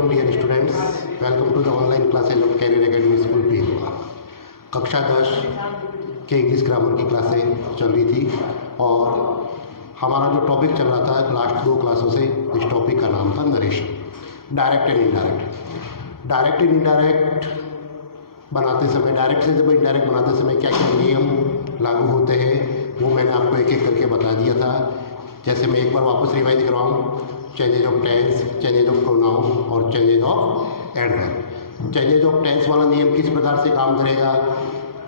Morning dear students, welcome to the online classes of career academy school P. कक्षा 10 के English grammar की क्लासें चल रही थी और हमारा जो टॉपिक चल रहा था लास्ट 2 क्लासों से, इस टॉपिक का नाम था narration, direct and indirect. Direct and indirect बनाते समय, डायरेक्ट से जब इनडायरेक्ट बनाते समय क्या क्या नियम लागू होते हैं वो मैंने आपको एक एक करके बता दिया था। जैसे मैं एक बार वापस रिवाइज कराऊँ, changes of tense, changes of pronoun और changes of adverb. Changes of tense वाला नियम किस प्रकार से काम करेगा,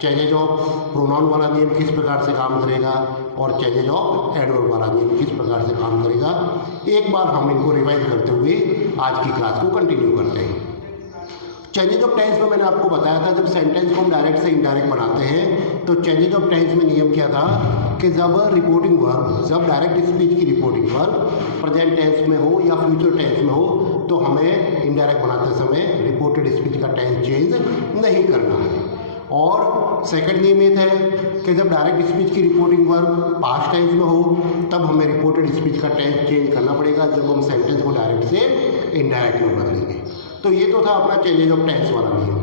चेंजेज ऑफ प्रोनाउन वाला नियम किस प्रकार से काम करेगा और चेंजेज ऑफ एडवर्ब वाला नियम किस प्रकार से काम करेगा, एक बार हम इनको रिवाइज करते हुए आज की क्लास को कंटिन्यू करते हैं। चेंजेज ऑफ टेंस में मैंने आपको बताया था जब सेंटेंस को हम डायरेक्ट से इनडायरेक्ट बनाते हैं तो चेंजेज ऑफ टेंस में नियम क्या था कि जब रिपोर्टिंग वर्ब, जब डायरेक्ट स्पीच की रिपोर्टिंग वर्ब प्रेजेंट टेंस में हो या फ्यूचर टेंस में हो तो हमें इनडायरेक्ट बनाते समय रिपोर्टेड स्पीच का टेंस चेंज नहीं करना है। और सेकंड नियम ये है कि जब डायरेक्ट स्पीच की रिपोर्टिंग वर्ब पास्ट टेंस में हो तब हमें रिपोर्टेड स्पीच का टेंस चेंज करना पड़ेगा जब हम सेंटेंस को डायरेक्ट से इनडायरेक्ट में बदलेंगे। तो ये तो था अपना चेंजेज ऑफ टेंस वाला नियम।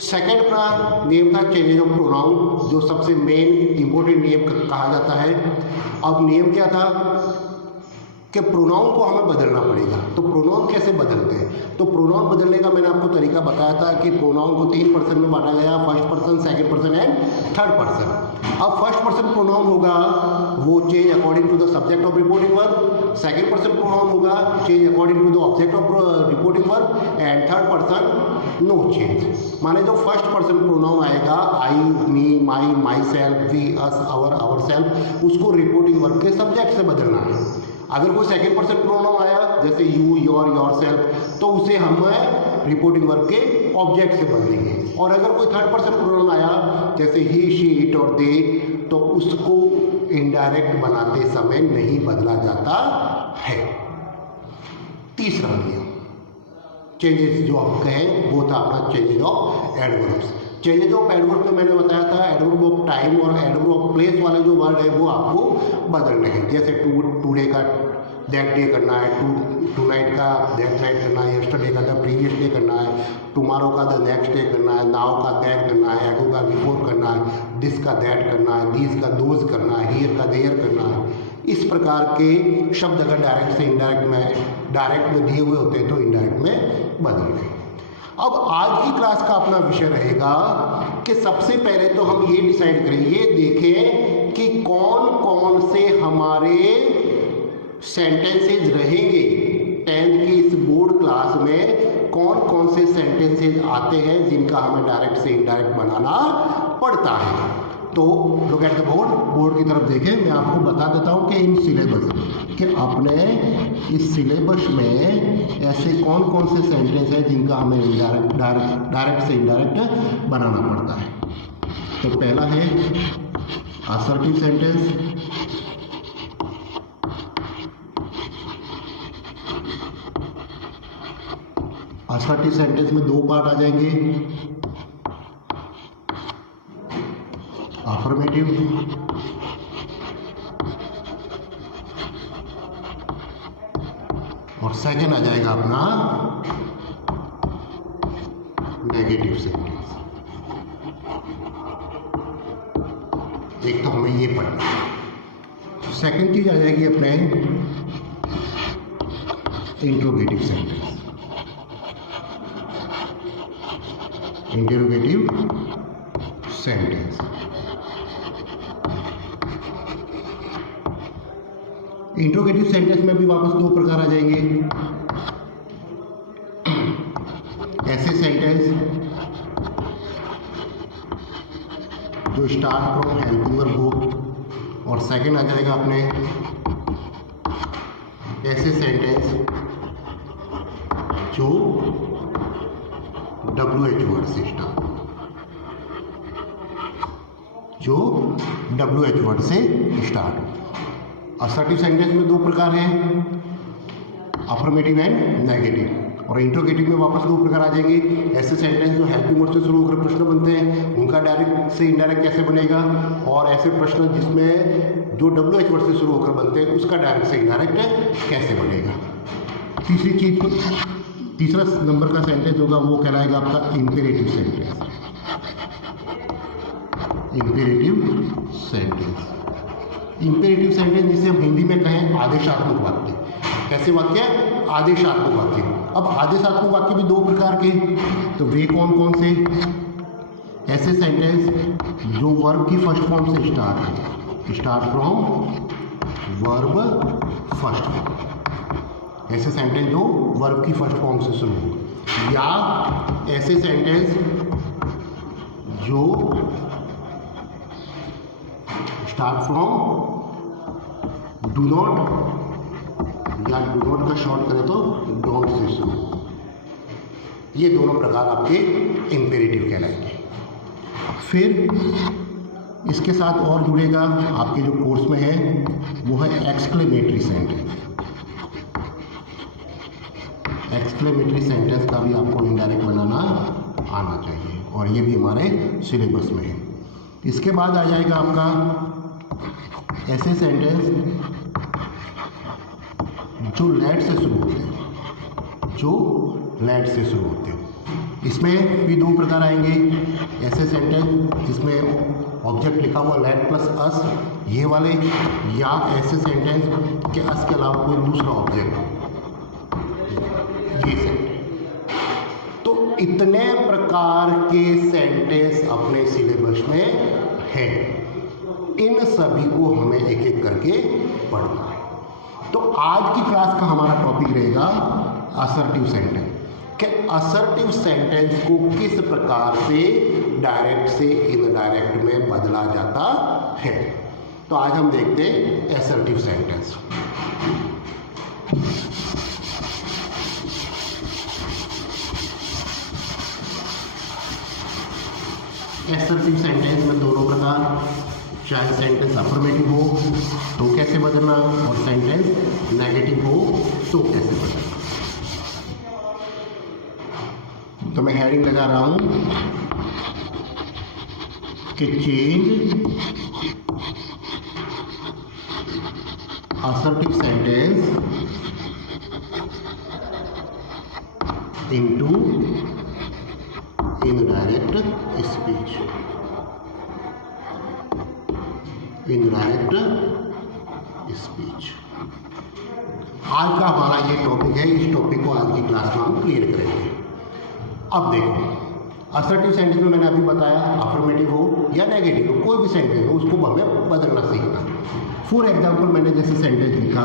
सेकंड अपना नियम था चेंजेज ऑफ प्रोनाउन, जो सबसे मेन इंपॉर्टेंट नियम कहा जाता है। अब नियम क्या था कि प्रोनाउन को हमें बदलना पड़ेगा। तो प्रोनाउन कैसे बदलते हैं, तो प्रोनाउन बदलने का मैंने आपको तरीका बताया था कि प्रोनाउन को 3 पर्सन में बांटा गया, first person, second person and third person. अब फर्स्ट पर्सन प्रोनाउन होगा वो change according to the subject of reporting verb, second person pronoun होगा change according to the object of reporting verb and third person no change. माने जो first person pronoun आएगा I, me, my, myself, we, us, आवर सेल्फ, उसको reporting verb के subject से बदलना है। अगर कोई सेकंड पर्सन प्रोनाउन आया जैसे यू, योर सेल्फ, तो उसे हम रिपोर्टिंग वर्ब के ऑब्जेक्ट से बदलेंगे। और अगर कोई थर्ड पर्सन प्रोनाउन आया जैसे ही, शी, इट और दे, तो उसको इनडायरेक्ट बनाते समय नहीं बदला जाता है। तीसरा नियम चेंजेस जो आप कहें वो था अपना changes of adverbs. Changes of adverb में मैंने बताया था एडवर्ब ऑफ टाइम और एडवर्ब ऑफ प्लेस वाले जो वर्ड है वो आपको बदलने हैं। जैसे टुडे का दैट डे करना है, टू नाइट का दैट नाइट करना है, यस्टरडे का द प्रीवियस डे करना है, टुमारो का द नेक्स्ट डे करना है, नाउ का दैट करना है, एगो का बिफोर करना है, दिस का दैट करना है, दीज का दोज करना है, हियर का देयर करना है। इस प्रकार के शब्द अगर डायरेक्ट से इनडायरेक्ट में, डायरेक्ट में दिए हुए होते हैं तो इनडायरेक्ट में बदल गए। अब आज की क्लास का अपना विषय रहेगा कि सबसे पहले तो हम ये डिसाइड करें, ये देखें कि कौन कौन से हमारे सेंटेंसेज रहेंगे। 10th की इस बोर्ड क्लास में कौन कौन से सेंटेंसेज आते हैं जिनका हमें डायरेक्ट से इनडायरेक्ट बनाना पड़ता है। तो लुक एट द बोर्ड की तरफ देखें। मैं आपको बता देता हूँ कि इन सिलेबस कि अपने इस सिलेबस में ऐसे कौन कौन से सेंटेंस हैं जिनका हमें डायरेक्ट से इनडायरेक्ट बनाना पड़ता है। तो पहला है असर्टिव सेंटेंस, असर्टिव सेंटेंस में 2 पार्ट आ जाएंगे, अफर्मेटिव और सेकंड आ जाएगा अपना नेगेटिव सेंटेंस। एक तो हमें ये पढ़ना है। सेकंड चीज आ जाएगी अपने interrogative sentence. Interrogative sentence, interrogative sentence में भी वापस 2 प्रकार आ जाएंगे। ऐसे सेंटेंस जो स्टार्ट फ्रॉम हेल्पिंग वर्ब हो, और सेकंड आ जाएगा अपने ऐसे सेंटेंस जो WH वर्ड से स्टार्ट, जो WH वर्ड से स्टार्ट हो। असर्टिव सेंटेंस में 2 प्रकार हैं, अफर्मेटिव एंड नेगेटिव। और इंट्रोगेटिव में वापस 2 प्रकार आ जाएंगे। ऐसे सेंटेंस जो हेल्पिंग वर्ड से शुरू होकर प्रश्न बनते हैं उनका डायरेक्ट से इनडायरेक्ट कैसे बनेगा, और ऐसे प्रश्न जिसमें जो WH वर्ड से शुरू होकर बनते हैं उसका डायरेक्ट से इनडायरेक्ट कैसे बनेगा। तीसरी चीज तीसरा नंबर का सेंटेंस होगा वो कहलाएगा आपका imperative sentence. Imperative sentence, imperative sentence जिसे हम हिंदी में कहें आदेशात्मक वाक्य। कैसे वाक्य? आदेशात्मक वाक्य। अब आदेशात्मक वाक्य भी दो प्रकार के, तो वे कौन कौन से? ऐसे सेंटेंस जो वर्ब की फर्स्ट फॉर्म से start from verb first form, ऐसे सेंटेंस जो वर्ब की फर्स्ट फॉर्म से शुरू हो, या ऐसे सेंटेंस जो स्टार्ट फ्रॉम डू नॉट, या डू नॉट का शॉर्ट करें तो डोंट से शुरू। ये दोनों प्रकार आपके इंपेरेटिव कहलाएंगे। फिर इसके साथ और जुड़ेगा आपके जो कोर्स में है वो है एक्सक्लेमेटरी सेंटेंस। एक्सक्लेमेटरी सेंटेंस का भी आपको इनडायरेक्ट बनाना आना चाहिए और ये भी हमारे सिलेबस में है। इसके बाद आ जाएगा आपका ऐसे सेंटेंस जो लेट से शुरू होते हैं, जो लेट से शुरू होते हैं। इसमें भी दो प्रकार आएंगे। ऐसे सेंटेंस जिसमें ऑब्जेक्ट लिखा हुआ लेट प्लस अस, ये वाले, या ऐसे सेंटेंस के अस के अलावा कोई दूसरा ऑब्जेक्ट, ये सेंटेंस। तो इतने प्रकार के सेंटेंस अपने सिलेबस में है, इन सभी को हमें एक एक करके पढ़ना है। तो आज की क्लास का हमारा टॉपिक रहेगा असर्टिव सेंटेंस, कि असर्टिव सेंटेंस को किस प्रकार से डायरेक्ट से इनडायरेक्ट में बदला जाता है। तो आज हम देखते हैं असर्टिव सेंटेंस। असर्टिव सेंटेंस में दोनों प्रकार, चाहे सेंटेंस अफर्मेटिव हो तो कैसे बदलना, और सेंटेंस नेगेटिव हो तो कैसे बदलना। तो मैं हेडिंग लगा रहा हूं कि change assertive sentence into indirect speech. Indirect speech आज का हमारा ये टॉपिक है। इस टॉपिक को आज की क्लास में हम क्लियर करेंगे। अब देखो, असर्टिव सेंटेंस में मैंने अभी बताया अफर्मेटिव हो या नेगेटिव हो, कोई भी सेंटेंस हो उसको हमें बदलना सीखना। फॉर एग्जाम्पल मैंने जैसे सेंटेंस लिखा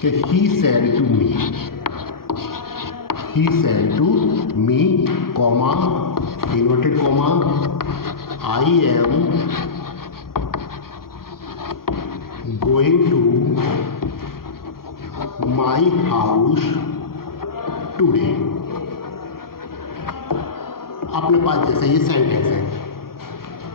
कि he said to me, he said to me, comma, inverted comma, I am going to my house today. अपने पास जैसे ये सेंटेंस है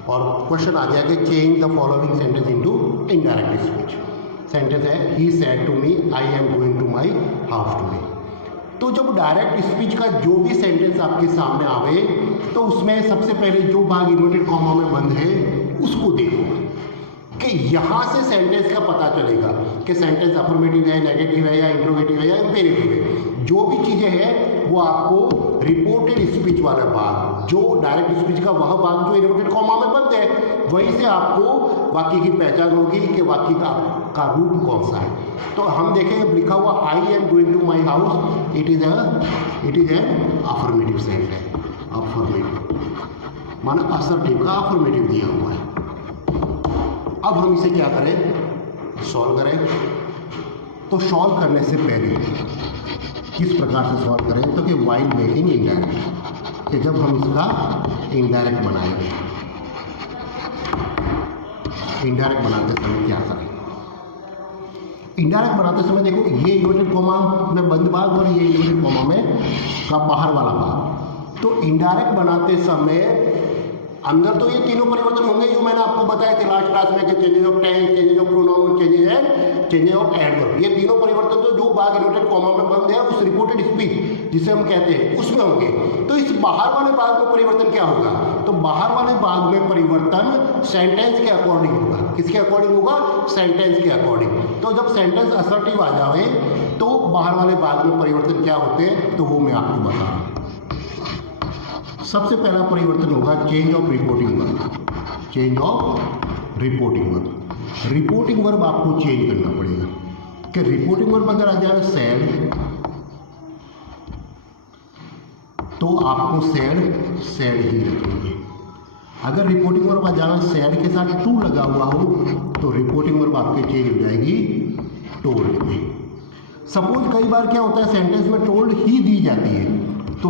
और क्वेश्चन आ गया कि change the following sentence into indirect speech. Sentence है he said to me I am going to my house today. तो जब डायरेक्ट स्पीच का जो भी सेंटेंस आपके सामने आवे तो उसमें सबसे पहले जो भाग इन्वर्टेड कॉमा में बंद है उसको देखो कि यहाँ से सेंटेंस का पता चलेगा कि सेंटेंस अफर्मेटिव है, नेगेटिव है, या इंट्रोगेटिव है, या इंपेरेटिव है। जो भी चीज़ें हैं वो आपको रिपोर्टेड स्पीच वाला भाग, जो डायरेक्ट स्पीच का वह भाग जो इन्वर्टेड कॉमा में बंद है, वहीं से आपको वाक्य की पहचान होगी कि वाक्य का रूप कौन सा है। तो हम देखें लिखा हुआ I am going to my house, it is an affirmative sentence. Affirmative माना असर्टिव का अफर्मेटिव दिया हुआ है। अब हम इसे क्या करें, सॉल्व करें। तो सॉल्व करने से पहले किस प्रकार से सॉल्व करें, तो कि वाइल मेकिंग इनडायरेक्ट, कि जब हम इसका इनडायरेक्ट बनाएंगे, इनडायरेक्ट बनाते समय क्या करें। इनडायरेक्ट बनाते समय देखो ये इन्वर्टेड कॉमा में बंद भाग और ये इन्वर्टेड कॉमा में का बाहर वाला भाग। तो इनडायरेक्ट बनाते समय अंदर तो ये तीनों परिवर्तन होंगे जो मैंने आपको बताया थे लास्ट क्लास में, कि changes of tense, changes of pronoun, changes of adverb. ये तीनों परिवर्तन तो जो भाग इन्वर्टेड कॉमा में बंद है उस रिपोर्टेड स्पीच जिसे हम कहते हैं उसमें होंगे। तो इस बाहर वाले भाग में परिवर्तन क्या होगा, तो बाहर वाले भाग में परिवर्तन सेंटेंस के अकॉर्डिंग होगा। किसके अकॉर्डिंग होगा, सेंटेंस के अकॉर्डिंग। तो जब सेंटेंस असर्टिव आ जाए तो बाहर वाले भाग में परिवर्तन क्या होते हैं, तो वो मैं आपको बता रहा हूँ। सबसे पहला परिवर्तन होगा change of reporting verb. Change of reporting verb. Reporting verb आपको चेंज करना पड़ेगा कि रिपोर्टिंग वर्ब अगर आ जाए सैड, तो आपको सैड ही रखेंगे। अगर रिपोर्टिंग वर्ब आ जाए सैड के साथ टू लगा हुआ हो, तो रिपोर्टिंग वर्ब आपके चेंज हो जाएगी टोल्ड में। सपोज कई बार क्या होता है सेंटेंस में टोल्ड ही दी जाती है, तो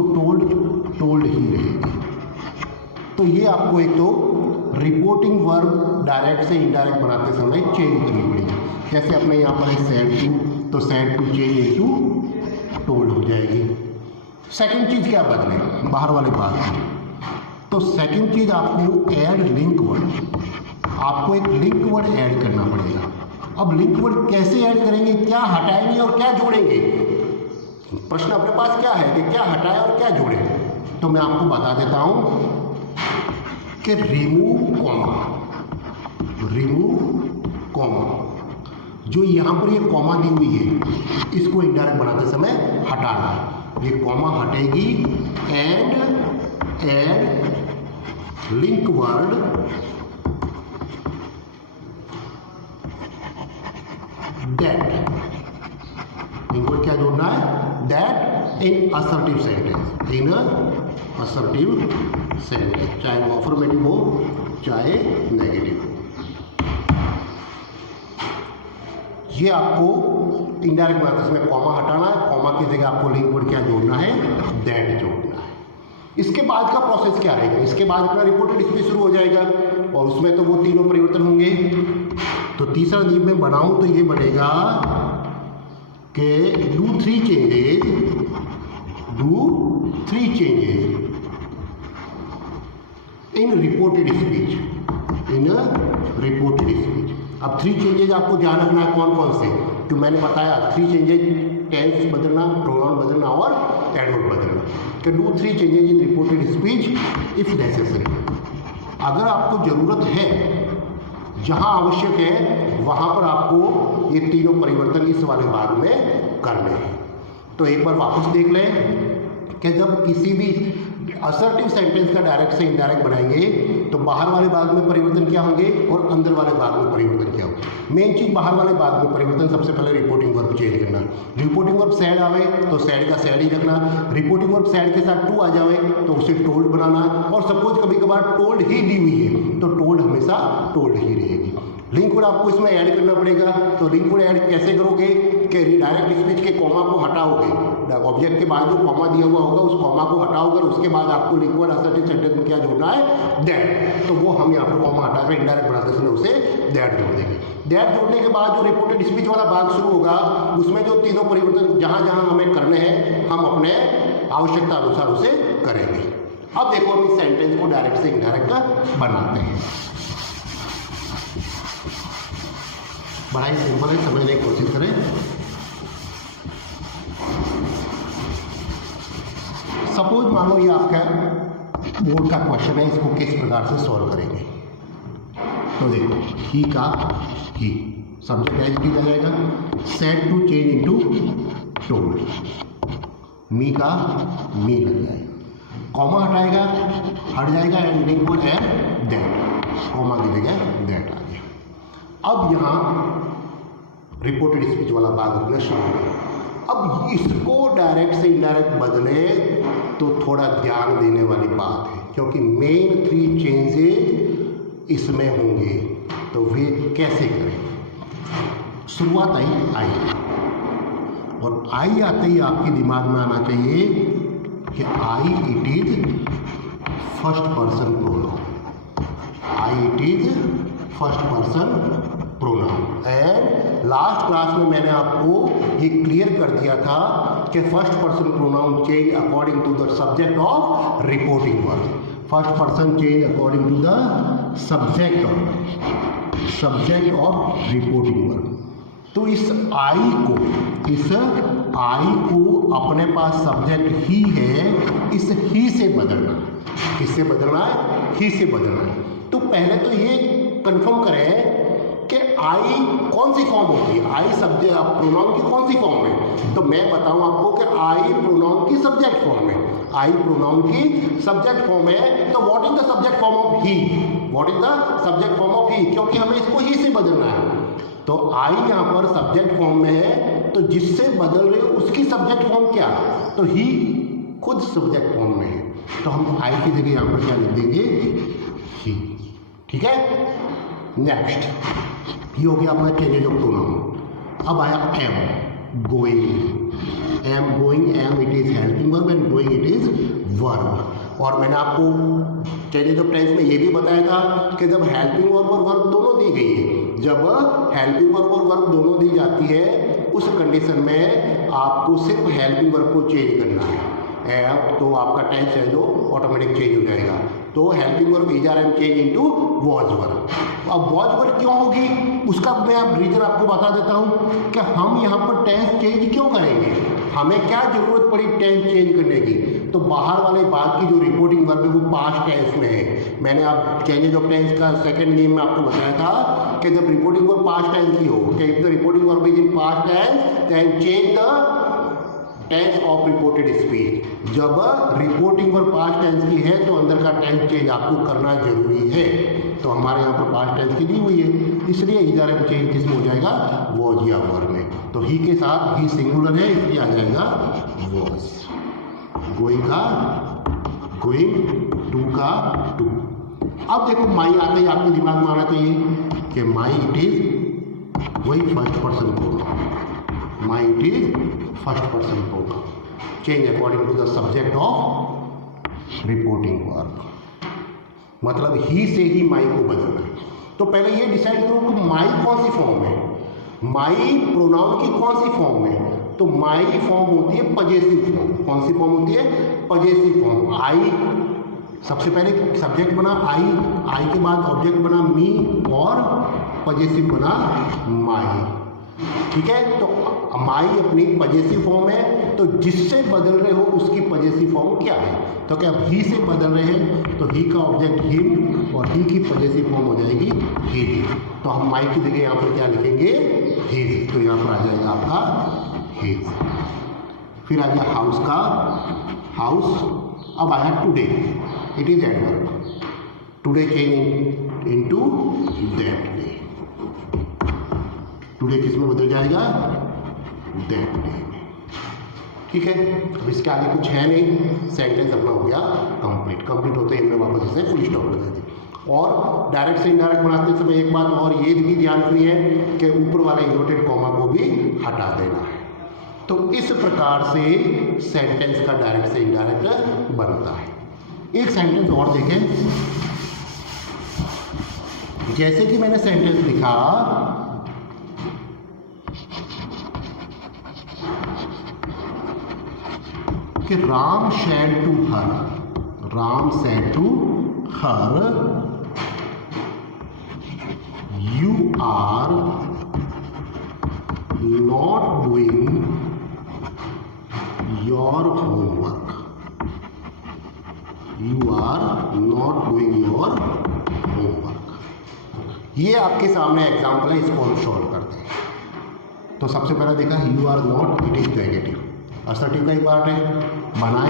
टोल्ड ही रहेगी। तो ये आपको एक तो रिपोर्टिंग वर्ब डायरेक्ट से इनडायरेक्ट बनाते समय चेंज करनी पड़ेगी। जैसे अपने यहाँ पर है सैड टू, तो said to change into told हो जाएगी। सेकंड चीज़ क्या बदले बाहर वाले भाग में, तो सेकंड चीज़ आपको ऐड लिंक वर्ड। आपको एक लिंक वर्ड ऐड करना पड़ेगा। अब लिंक वर्ड कैसे ऐड करेंगे, क्या हटाएंगे और क्या जोड़ेंगे? प्रश्न अपने पास क्या है कि क्या हटाए और क्या जोड़े, तो मैं आपको बता देता हूं कि रिमूव कॉमा, जो यहाँ पर ये कॉमा दी हुई है इसको इनडायरेक्ट बनाते समय हटाना। ये कॉमा हटेगी and link word that. Link word क्या जोड़ना है, that in assertive sentence, in assertive sentence, चाहे वो अफर्मेटिव हो चाहे नेगेटिव हो। ये आपको इनडायरेक्ट बनाते समय कॉमा हटाना है। कॉमा की जगह आपको लिंक वर्ड क्या जोड़ना है, दैट जोड़ना है। इसके बाद का प्रोसेस क्या रहेगा, इसके बाद अपना रिपोर्टेड स्पीच शुरू हो जाएगा और उसमें तो वो तीनों परिवर्तन होंगे। तो तीसरा जब मैं बनाऊं तो ये बनेगा कि do three changes in reported speech. अब थ्री चेंजेज आपको ध्यान रखना है कौन कौन से, तो मैंने बताया थ्री चेंजेज, टेंस बदलना, प्रोनाउन बदलना और एडवर्ब बदलना। कि do three changes in reported speech if necessary. अगर आपको ज़रूरत है, जहाँ आवश्यक है वहाँ पर आपको ये तीनों परिवर्तन इस वाले भाग में करने हैं। तो एक बार वापस देख लें कि जब किसी भी असर्टिव सेंटेंस का डायरेक्ट से इनडायरेक्ट बनाएंगे तो बाहर वाले भाग में परिवर्तन क्या होंगे और अंदर वाले भाग में परिवर्तन क्या होंगे। मेन चीज़ बाहर वाले भाग में परिवर्तन, सबसे पहले रिपोर्टिंग वर्ब चेंज करना। रिपोर्टिंग वर्ब सैड आवे तो सैड का सैड ही रखना। रिपोर्टिंग वर्ब सैड के साथ टू आ जाए तो उसे टोल्ड बनाना। और सपोज कभी कभार टोल्ड ही दी हुई है तो टोल्ड हमेशा टोल्ड ही रहेगी। लिंक वर्ड आपको इसमें ऐड करना पड़ेगा। तो लिंक वर्ड ऐड कैसे करोगे कि डायरेक्ट स्पीच के कॉमा को हटाओगे, ऑब्जेक्ट के बाद जो कॉमा दिया हुआ होगा उस कॉमा को हटाओगे और उसके बाद आपको लिंक वर्ड असर्टिव सेंटेंस में क्या जोड़ना है, दैट। तो वो हम यहाँ पर कॉमा हटाकर इनडायरेक्ट बनाते समय उसे दैट जोड़ देंगे। दैट जोड़ने के बाद जो रिपोर्टेड स्पीच वाला भाग शुरू होगा उसमें जो तीनों परिवर्तन जहाँ जहाँ हमें करने हैं हम अपने आवश्यकता अनुसार उसे करेंगे। अब देखो हम इस सेंटेंस को डायरेक्ट से इनडायरेक्ट बनाते हैं। बड़ा ही सिंपल है, समझने की कोशिश करें। सपोज मान लो ये आपका बोर्ड का क्वेश्चन है, इसको किस प्रकार से सॉल्व करेंगे। तो देखो ही का ही सब्जेक्ट एज आ जाएगा, said to change into told, me का मी लग जाएगा, कॉमा हटाएगा हट जाएगा and link word and that, comma की जगह दैट आ गया। अब यहाँ रिपोर्टेड स्पीच वाला भाग अपना शुरू है। अब इसको डायरेक्ट से इनडायरेक्ट बदले तो थोड़ा ध्यान देने वाली बात है, क्योंकि मेन थ्री चेंजेज इसमें होंगे। तो वे कैसे करें, शुरुआत आई और आई आते ही आपके दिमाग में आना चाहिए कि I it is first person pronoun, I it is first person pronoun. And last class में मैंने आपको ये क्लियर कर दिया था कि first person pronoun change according to the subject of reporting verb. First person change according to the subject of reporting verb. तो इस आई को अपने पास सब्जेक्ट ही है, इस ही से बदलना। किससे बदलना है, ही से बदलना है। तो पहले तो ये कंफर्म करें कि आई कौन सी फॉर्म होती है, आई सब्जेक्ट प्रोनाउन की कौन सी फॉर्म है, तो मैं बताऊं आपको कि आई प्रोनाउन की सब्जेक्ट फॉर्म है, आई प्रोनाउन की सब्जेक्ट फॉर्म है। तो what is the subject form of he, what is the subject form of he, क्योंकि हमें इसको ही से बदलना है। तो आई यहाँ पर सब्जेक्ट फॉर्म में है, तो जिससे बदल रहे हो उसकी सब्जेक्ट फॉर्म क्या, तो ही खुद सब्जेक्ट फॉर्म में है, तो हम आई की जगह यहाँ पर क्या लिख देंगे, ही। ठीक है, नेक्स्ट ये हो गया अपना चेंजेज ऑफ प्रोनाउन। अब आया am, going, am going, am it is helping verb and going it is verb. और मैंने आपको चेंजेज ऑफ टेंस में ये भी बताया था कि जब हेल्पिंग वर्ब और वर्ब दोनों दी गई है, जब हेल्पिंग वर्ब और वर्ब दोनों दी जाती है, उस कंडीशन में आपको सिर्फ हेल्पिंग वर्ब को चेंज करना है, तो आपका टेंस है जो ऑटोमेटिक चेंज हो जाएगा। तो helping verb is are am change into was verb. अब वॉज वर्ब क्यों होगी, उसका मैं अब रीजन आपको बता देता हूँ कि हम यहाँ पर टेंस चेंज क्यों करेंगे, हमें क्या जरूरत पड़ी टेंस चेंज करने की। तो बाहर वाले बात की जो रिपोर्टिंग वर्ब है वो पास्ट टेंस में है। मैंने आप चेंजेज ऑफ टेंस का सेकंड नेम में आपको बताया था कि जब रिपोर्टिंग वर्ब पास्ट टेंस की हो, कि if the reporting verb is in past tense then change the tense of reported speech. जब रिपोर्टिंग वर्ब पास्ट टेंस की है तो अंदर का टेंस चेंज आपको करना जरूरी है। तो हमारे यहाँ पर पास्ट टेंस की दी हुई है, इसलिए इधर चेंज किसमें हो जाएगा, वॉज या वर में। तो ही के साथ ही सिंगुलर है, इसलिए आ जाएगा वॉज। गोइंग का गोइंग, टू का टू। अब देखो माई आते ही आपके दिमाग में आना चाहिए कि माई इट इज वही first person pronoun, my it is first person pronoun, change according to the subject of reporting verb. मतलब ही से ही माई को बदलना है। तो पहले ये डिसाइड करो कि माई कौन सी फॉर्म है, माई प्रोनाउन की कौन सी फॉर्म है। तो माई फॉर्म होती है पजेसिव फॉर्म। कौन सी फॉर्म होती है, पजेसिव फॉर्म। आई सबसे पहले सब्जेक्ट बना आई, आई के बाद ऑब्जेक्ट बना मी और पजेसिव बना माई। ठीक है, तो माई अपनी पजेसिव फॉर्म है, तो जिससे बदल रहे हो उसकी पजेसिव फॉर्म क्या है। तो क्या ही से बदल रहे हैं तो ही का ऑब्जेक्ट हिम और ही की पजेसिव फॉर्म हो जाएगी हिज। तो हम माई की जगह यहाँ पर क्या लिखेंगे, हिज। तो यहाँ पर आ जाएगा आपका हिज। फिर आ गया हाउस का हाउस। अब आया today, it is adverb. Today change into that day. Today किस में बदल जाएगा, दैट डे। ठीक है, अब इसके आगे कुछ है नहीं, सेंटेंस अपना हो गया कंप्लीट। कंप्लीट होते ही मैं वापस इसे फुल स्टॉप लगा दी। और डायरेक्ट से इनडायरेक्ट बनाते समय एक बात और ये भी ध्यान रखनी है कि ऊपर वाले इन्वर्टेड कॉमा को भी हटा देना है। तो इस प्रकार से सेंटेंस का डायरेक्ट से इनडायरेक्ट बनता है। एक सेंटेंस और देखें, जैसे कि मैंने सेंटेंस लिखा कि Ram said to her, Ram said to her you are not doing your homework, you are not doing your homework. ये आपके सामने एग्जाम्पल है, इसको हम सॉल्व करते हैं। तो सबसे पहले देखा you are not, it is negative, assertive का ही पार्ट है। बनाए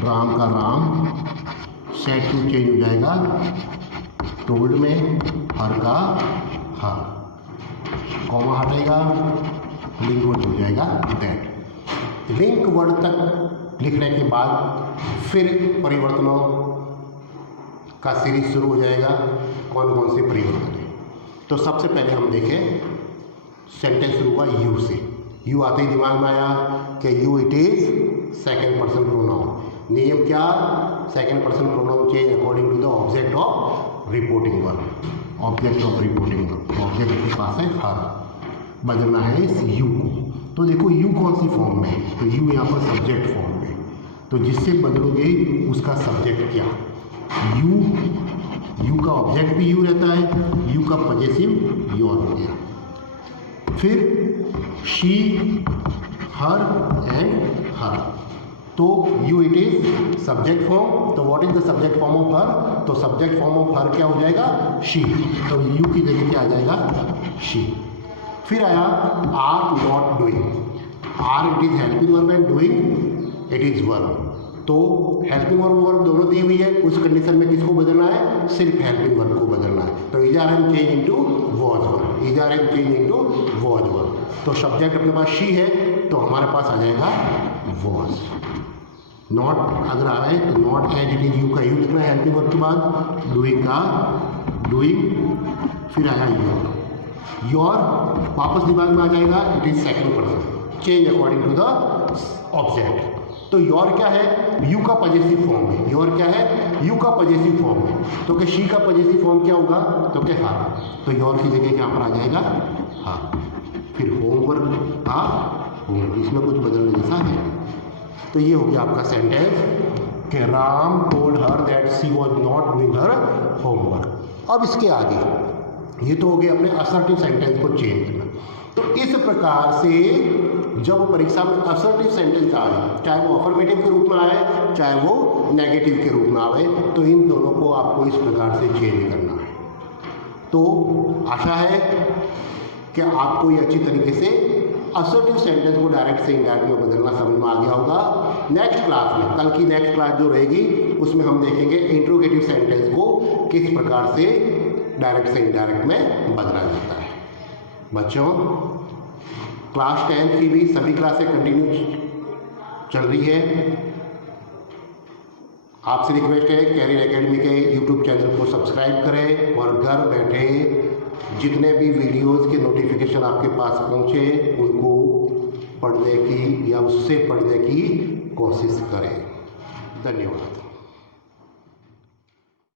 राम का राम, सेट टू चेंज हो जाएगा टोल्ड में, हर का हर, कॉमा हटेगा, लिंक वर्ड हो जाएगा दैट। लिंक वर्ड तक लिखने के बाद फिर परिवर्तनों का सीरीज शुरू हो जाएगा। कौन कौन से परिवर्तन है, तो सबसे पहले हम देखें सेंटेंस शुरू हुआ यू से। यू आते ही दिमाग में आया कि you it is second person pronoun. नियम क्या, second person pronoun change according to the object of reporting verb. Object of reporting verb, object के पास है हर, बदलना है इस यू को। तो देखो यू कौन सी फॉर्म में है, तो यू यहाँ पर सब्जेक्ट फॉर्म में। तो जिससे बदलोगे उसका सब्जेक्ट क्या, यू का ऑब्जेक्ट भी यू रहता है, यू का पजेसिव योर हो गया। फिर शी, हर एंड हर। तो you it is subject form, तो what is the subject form of her, तो सब्जेक्ट फॉर्म ऑफ हर क्या हो जाएगा, शी, तो यू की जगह क्या आ जाएगा, शी। फिर आया are not doing, are it is helping verb and doing it is verb, तो हेल्पिंग वर्ब वर्ब दोनों दी हुई है, उस कंडीशन में किसको बदलना है, सिर्फ हेल्पिंग वर्ब को बदलना है, तो is are am change into was verb, is are am change into was verb, तो सब्जेक्ट अपने पास शी है तो हमारे पास आ जाएगा वॉज। नॉट अगर आ रहा है तो not as it is you का यू लिखना है हेल्पिंग वर्ब के बाद, डूइंग का डूइंग, फिर आया योर वापस दिमाग में आ जाएगा, it is second person, change according to the object, तो योर क्या है, यू का पॉजेसिव फॉर्म है, योर क्या है, यू का पॉजेसिव फॉर्म है, तो कि शी का पॉजेसिव फॉर्म क्या होगा, तो कि हाँ, तो योर की जगह यहाँ पर आ जाएगा हाँ। फिर होमवर्क हाँ होमवर्क, इसमें कुछ बदलने जैसा है, तो ये हो गया आपका सेंटेंस कि Ram told her that she was not doing her homework. अब इसके आगे ये तो हो गया अपने असर्टिव सेंटेंस को चेंज करना, तो इस प्रकार से जब परीक्षा में असर्टिव सेंटेंस आए, चाहे वो अफर्मेटिव के रूप में आए चाहे वो नेगेटिव के रूप में आए, तो इन दोनों को आपको इस प्रकार से चेंज करना है। तो आशा है कि आपको ये अच्छी तरीके से असर्टिव सेंटेंस को डायरेक्ट से इनडायरेक्ट में बदलना समझ में आ गया होगा। नेक्स्ट क्लास में, कल की नेक्स्ट क्लास जो रहेगी उसमें हम देखेंगे इंट्रोगेटिव सेंटेंस को किस प्रकार से डायरेक्ट से इनडायरेक्ट में बदला जाता है। बच्चों, क्लास 10 की भी सभी क्लासें कंटिन्यू चल रही है। आपसे रिक्वेस्ट है कैरियर एकेडमी के यूट्यूब चैनल को सब्सक्राइब करें और घर बैठे जितने भी वीडियोस के नोटिफिकेशन आपके पास पहुंचे उनको पढ़ने की या उससे पढ़ने की कोशिश करें। धन्यवाद।